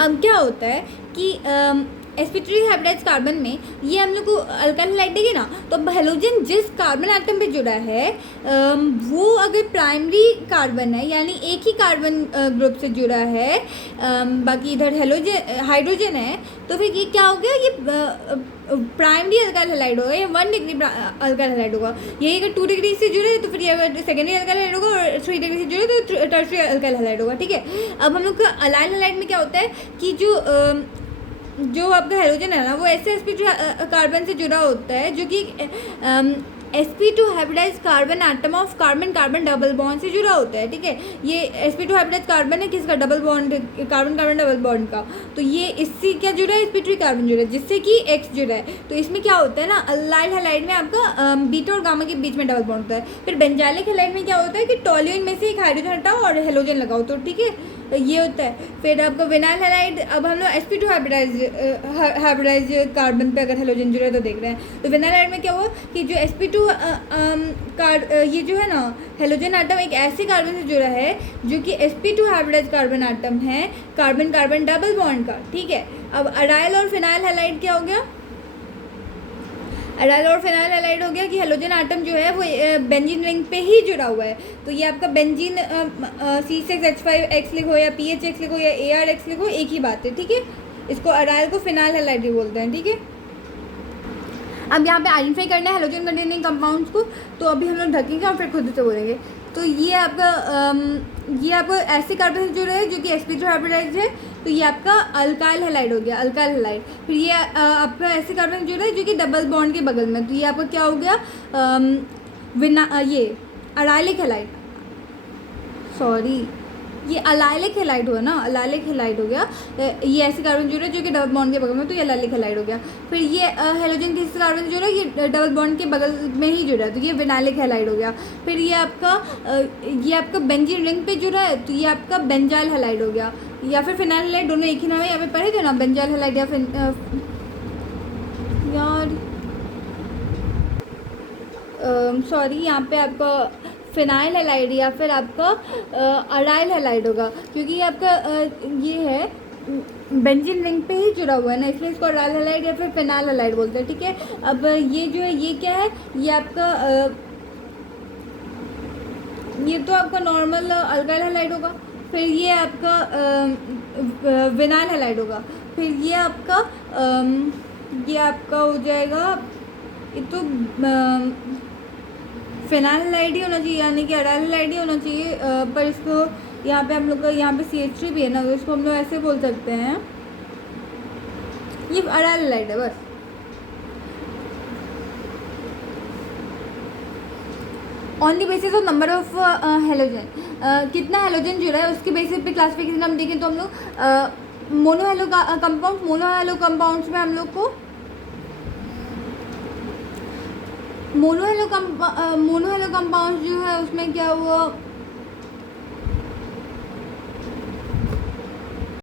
अब क्या होता है कि sp3 हाइब्रिडाइज कार्बन में ये हम लोग को अल्काइल हैलाइड देंगे ना, तो अब हेलोजन जिस कार्बन एटम पे जुड़ा है वो अगर प्राइमरी कार्बन है यानी एक ही कार्बन ग्रुप से जुड़ा है, बाकी इधर हेलोजन हाइड्रोजन है, तो फिर ये क्या हो गया, ये प्राइमरी अल्काइल हैलाइड होगा, या 1 डिग्री अल्काइल हैलाइड होगा। यही अगर 2 डिग्री से जुड़े तो फिर ये अगर सेकेंडरी अल्काइल हैलाइड होगा, और 3 डिग्री से जुड़े तो टर्शियरी अल्काइल हैलाइड होगा। ठीक है, अब हम लोग का अलाइल हैलाइड में क्या होता है कि जो आपका हेलोजन है ना, वो ऐसे sp2 कार्बन से जुड़ा होता है जो कि sp2 hybridize carbon atom of carbon carbon double bond से जुड़ा होता है। ठीक है, ये sp2 हाइब्रिडाइज कार्बन है किसका, double bond, carbon carbon double bond का। तो ये इससे क्या जुड़ा है, sp3 कार्बन जुड़ा है जिससे कि X जुड़ा है। तो इसमें क्या होता है ना, अलाइल हैलाइड में आपका बीटा और गामा के बीच में डबल बॉन्ड होता है। फिर बेंजाइलिक हैलाइड में क्या होता है कि टॉल्यूइन में से एक हाइड्रोजन हटाओ और हेलोजन लगाओ, तो ठीक है ये होता है। फिर आपका विनाइल हैलाइड, अब हम लोग sp2 हाइब्रिडाइज कार्बन पे अगर हेलोजन जुड़े तो देख रहे हैं। तो विनाइल हैलाइड में क्या हुआ कि जो sp2 ये जो है ना हेलोजन आटम एक ऐसे कार्बन से जुड़ा है जो कि sp2 हाइब्रिडाइज कार्बन आटम है कार्बन कार्बन डबल बॉन्ड का। ठीक है, अब अराइल और फिनाइल हैलाइड क्या हो गया, अराइल और फिनाइल हैलाइड हो गया कि हेलोजन आटम जो है वो बेंजीन रिंग पे ही जुड़ा हुआ है। तो ये आपका बेंजीन C6H5X लिखो या PHX लिखो या ARX लिखो, एक ही बात है। ठीक है, इसको अराइल को फिनाइल हैलाइड ही बोलते हैं। ठीक है, अब यहाँ पे आइडेंटिफाई करना है हेलोजन कंटेनिंग कंपाउंड्स को, तो अभी हम लोग ढकेंगे और फिर खुद से बोलेंगे। तो ये आपका ऐसे कार्बन से जुड़ा है जो कि sp2 हाइब्रिडाइज है, तो ये आपका अल्काइल हैलाइड हो गया, अल्काइल हैलाइड। फिर ये आपका ऐसे कार्बन से जुड़ा है जो कि डबल बॉन्ड के बगल में, तो ये आपका क्या हो गया, ये अराइलिक हैलाइड, सॉरी ये अलाइलिक हैलाइड हुआ ना, अलाइलिक हैलाइड हो गया। ये ऐसे कार्बन जुड़ा है जो कि डबल बॉन्ड के बगल में, तो ये अलाइलिक हैलाइड हो गया। फिर ये हेलोजन किस कार्बन से जुड़ा है, ये डबल बॉन्ड के बगल में ही जुड़ा है, तो ये विनाइलिक हैलाइड हो गया। फिर ये आपका बेंजीन रिंग पे जुड़ा है, तो ये आपका बेंजाइल हैलाइड हो गया, या फिर फिनाइल हैलाइड, दोनों एक ही नाम है। यहाँ पे पढ़े थे ना बेंजाइल हैलाइड या यार सॉरी यहाँ पे आपका फिनाइल हैलाइड या फिर आपका अराइल हैलाइड होगा, क्योंकि ये आपका ये है बेंजीन रिंग पे ही जुड़ा हुआ है ना, इसलिए इसको अराइल हैलाइड या फिर फिनाइल हैलाइड बोलते हैं। ठीक है, अब ये जो है ये क्या है, ये आपका ये तो आपका नॉर्मल अल्काइल हैलाइड होगा। फिर ये आपका विनाइल हैलाइड होगा। फिर ये आपका हो जाएगा, ये तो फिनाइल हैलाइड ही होना चाहिए, यानी कि अराइल हैलाइड ही होना चाहिए, पर इसको यहाँ पे हम लोग का यहाँ पे CH3 भी है ना, तो इसको हम लोग ऐसे बोल सकते हैं, ये अराइल हैलाइड है बस। On the basis of number of halogen, कितना हेलोजन जुड़ा है उसके बेसिस पे क्लासिफिकेशन हम देखें तो हम लोग मोनोहेलो कंपाउंड्स में हम लोग को मोनोहेलो कंपाउंड्स जो है उसमें क्या हुआ,